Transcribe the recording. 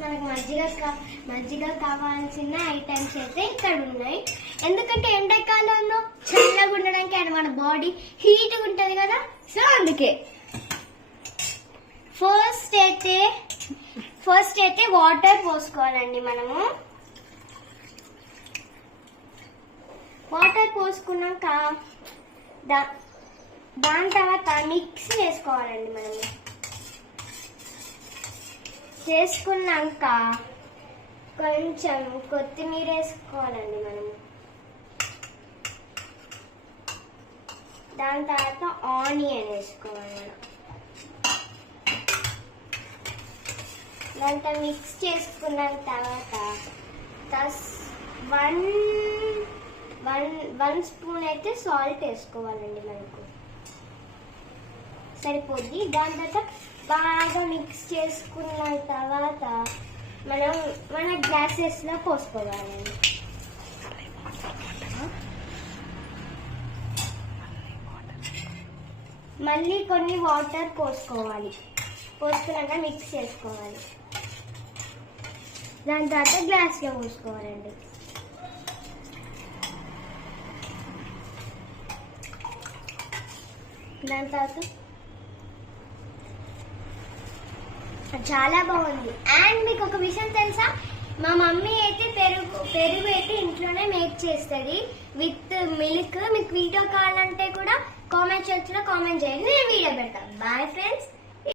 మనకు మజ్జిగ కావాల్సిన ఐటమ్స్ అయితే ఇక్కడ ఉన్నాయి. ఎందుకంటే ఎండాకాలంలో చల్లగా ఉండడానికి అండ్ మన బాడీ హీట్ ఉంటుంది కదా, సో అందుకే ఫస్ట్ అయితే వాటర్ పోసుకోవాలండి. మనము వాటర్ పోసుకున్నాక దాని తర్వాత మిక్స్ చేసుకోవాలండి. మనము చేసుకున్నాక కొంచెం కొత్తిమీర వేసుకోవాలండి. మనము దాని తర్వాత ఆనియన్ వేసుకోవాలి. దాంతో మిక్స్ చేసుకున్న తర్వాత వన్ స్పూన్ అయితే సాల్ట్ వేసుకోవాలండి. మనకు సరిపోద్ది. దాని తర్వాత బాగా మిక్స్ చేసుకున్న తర్వాత మన గ్లాసెస్లో పోసుకోవాలండి. మళ్ళీ కొన్ని వాటర్ పోసుకున్నాక మిక్స్ చేసుకోవాలి. దాని తర్వాత గ్లాస్లో పోసుకోవాలండి. దాని తర్వాత చాలా బాగుంది. అండ్ మీకు ఒక విషయం తెలుసా, మా మమ్మీ అయితే పెరుగు అయితే ఇంట్లోనే మేక్ చేస్తుంది విత్ మిల్క్. మీకు వీడియో కావాలంటే కూడా కామెంట్ సెక్షన్లో కామెంట్ చేయండి, నేను వీడియో పెడతాను. Bye friends.